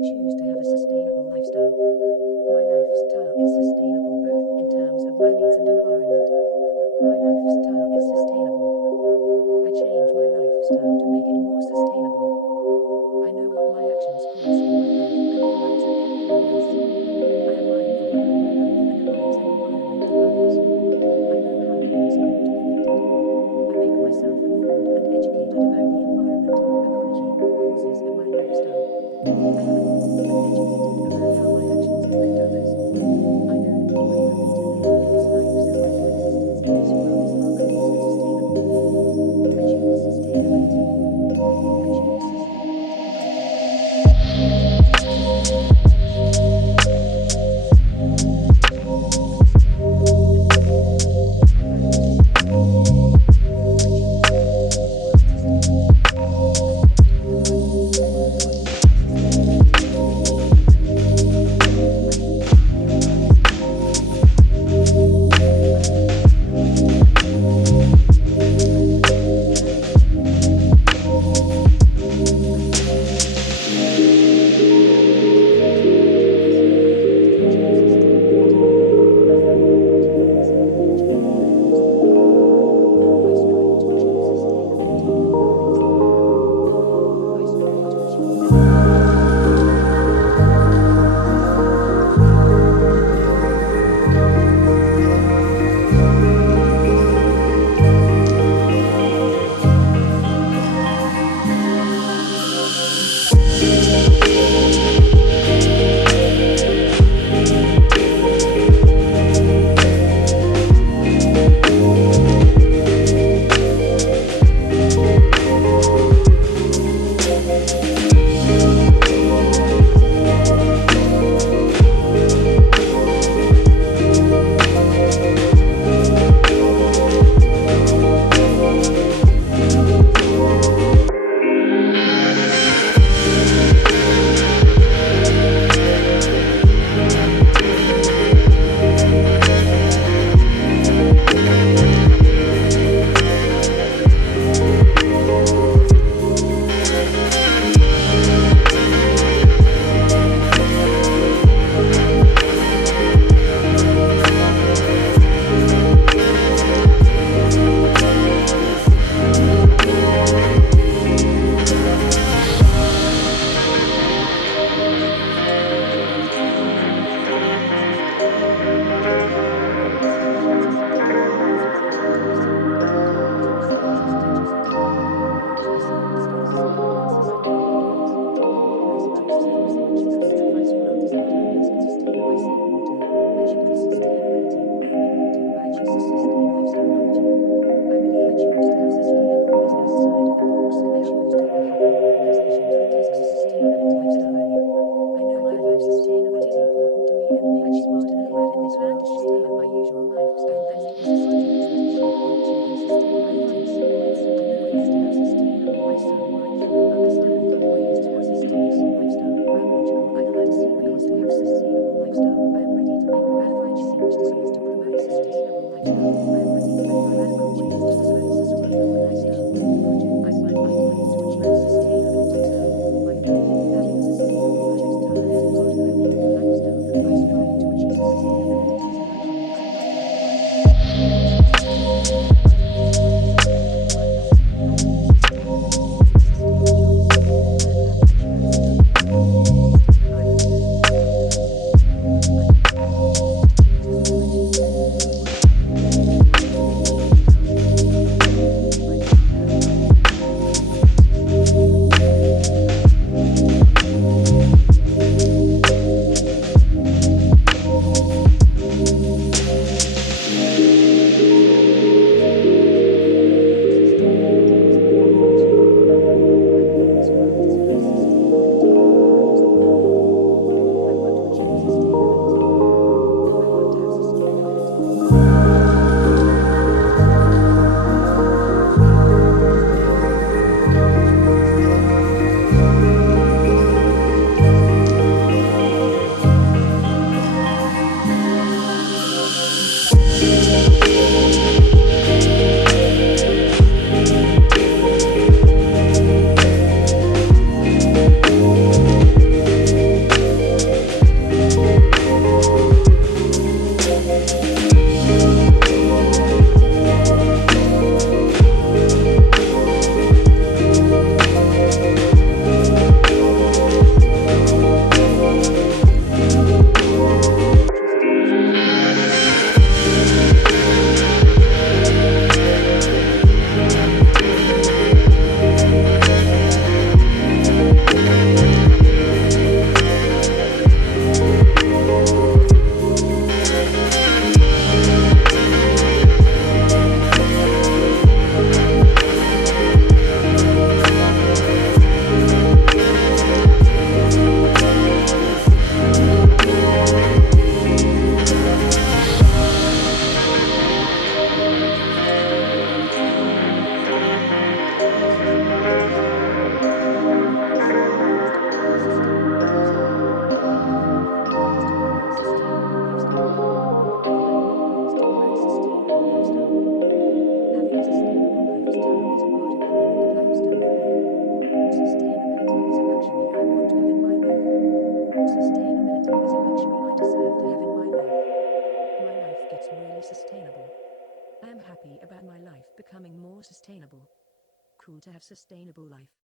choose to have a sustainable lifestyle. My lifestyle is sustainable both in terms of my needs and environment. My lifestyle is sustainable. I change my lifestyle to make it more sustainable. I know what my actions cause in my life and the lives of everyone else. I am mindful about my life and the lives and environment of others. I know how things are interconnected. I make myself informed and educated about the environment, ecology, causes, and my lifestyle. I am informed and educated about how my actions affect others. I know the key way for me to live this life so my coexistence in this world is harmonious and sustainable. I choose sustainability. I choose sustainable technology. I choose to be sustainable in everything I do. I choose sustainable education. Sustainable environment. I value sustainability. I choose to make this world sustainable. I adopt the right thoughts and work on making sustainability a reality. very sustainable. I am happy about my life becoming more sustainable. Cool to have sustainable life.